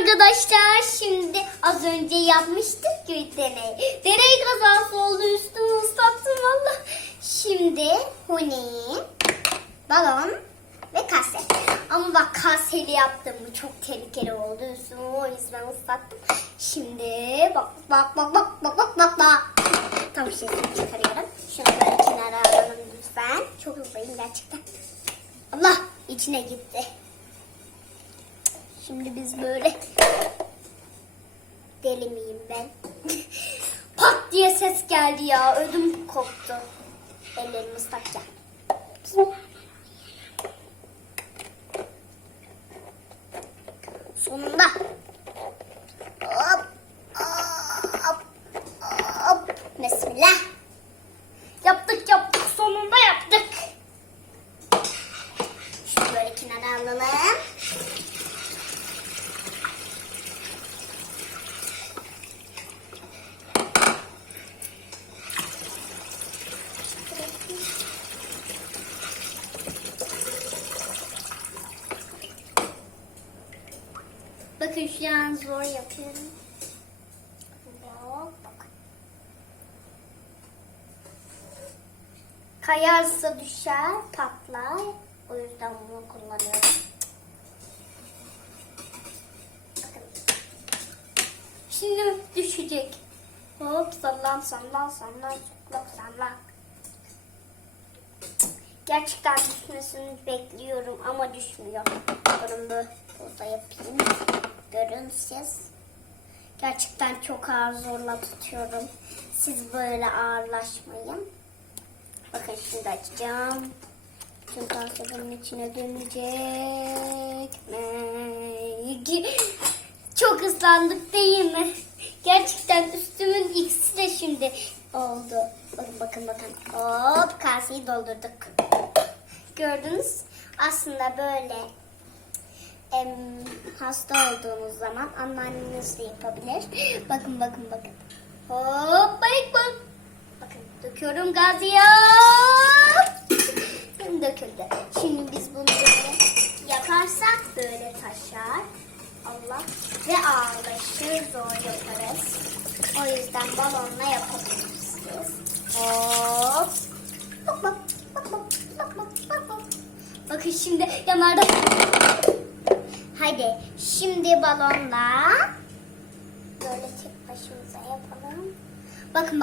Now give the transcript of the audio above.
arkadaşlar. Şimdi az önce yapmıştık ki deney. Deney kazası oldu üstümü ıslattım valla. Şimdi huni, balon ve kase. Ama bak kaseli yaptım mı çok tehlikeli oldu. Üstümü o yüzden ıslattım. Şimdi bak bak bak bak bak bak bak bak. Tam şişesini çıkarıyorum. Şunu böyle kenara alalım lütfen. Çok hızlıyım gerçekten. Allah içine gitti. Şimdi biz böyle deli miyim ben? Pat diye ses geldi ya. Ödüm koptu. Ellerim ıslak ya. Sonunda. Hop. Hop. Hop. Bismillah. Yaptık yaptık sonunda yaptık. Şunu böyle kenara alalım. Bakın şu an zor yapıyorum. Kayarsa düşer, patlar. O yüzden bunu kullanıyorum. Bakın. Şimdi düşecek. Hop sallan sallan sallan sallan sallan. Gerçekten düşmesini bekliyorum ama düşmüyor. Durun bu burada yapayım. Görün siz. Gerçekten çok ağır zorla tutuyorum. Siz böyle ağırlaşmayın. Bakın şimdi açacağım. Tüm kanserin içine dönecek. Çok ıslandık değil mi? Gerçekten üstümün ikisi de şimdi oldu. Bakın bakın bakın. Hop kaseyi doldurduk. Gördünüz. Aslında böyle em, hasta olduğunuz zaman anneanneniz de yapabilir. Bakın bakın bakın. Hop bayık bak. Bakın döküyorum gazı ya. Döküldü. Şimdi biz bunu böyle yaparsak böyle taşar. Allah ve ağırlaşır zor yaparız. O yüzden balonla yapabiliriz. Hop. Bak bak bak bak bak bak bak bak. Bakın şimdi yanlarda. Hadi şimdi balonla böyle tek başımıza yapalım. Bakın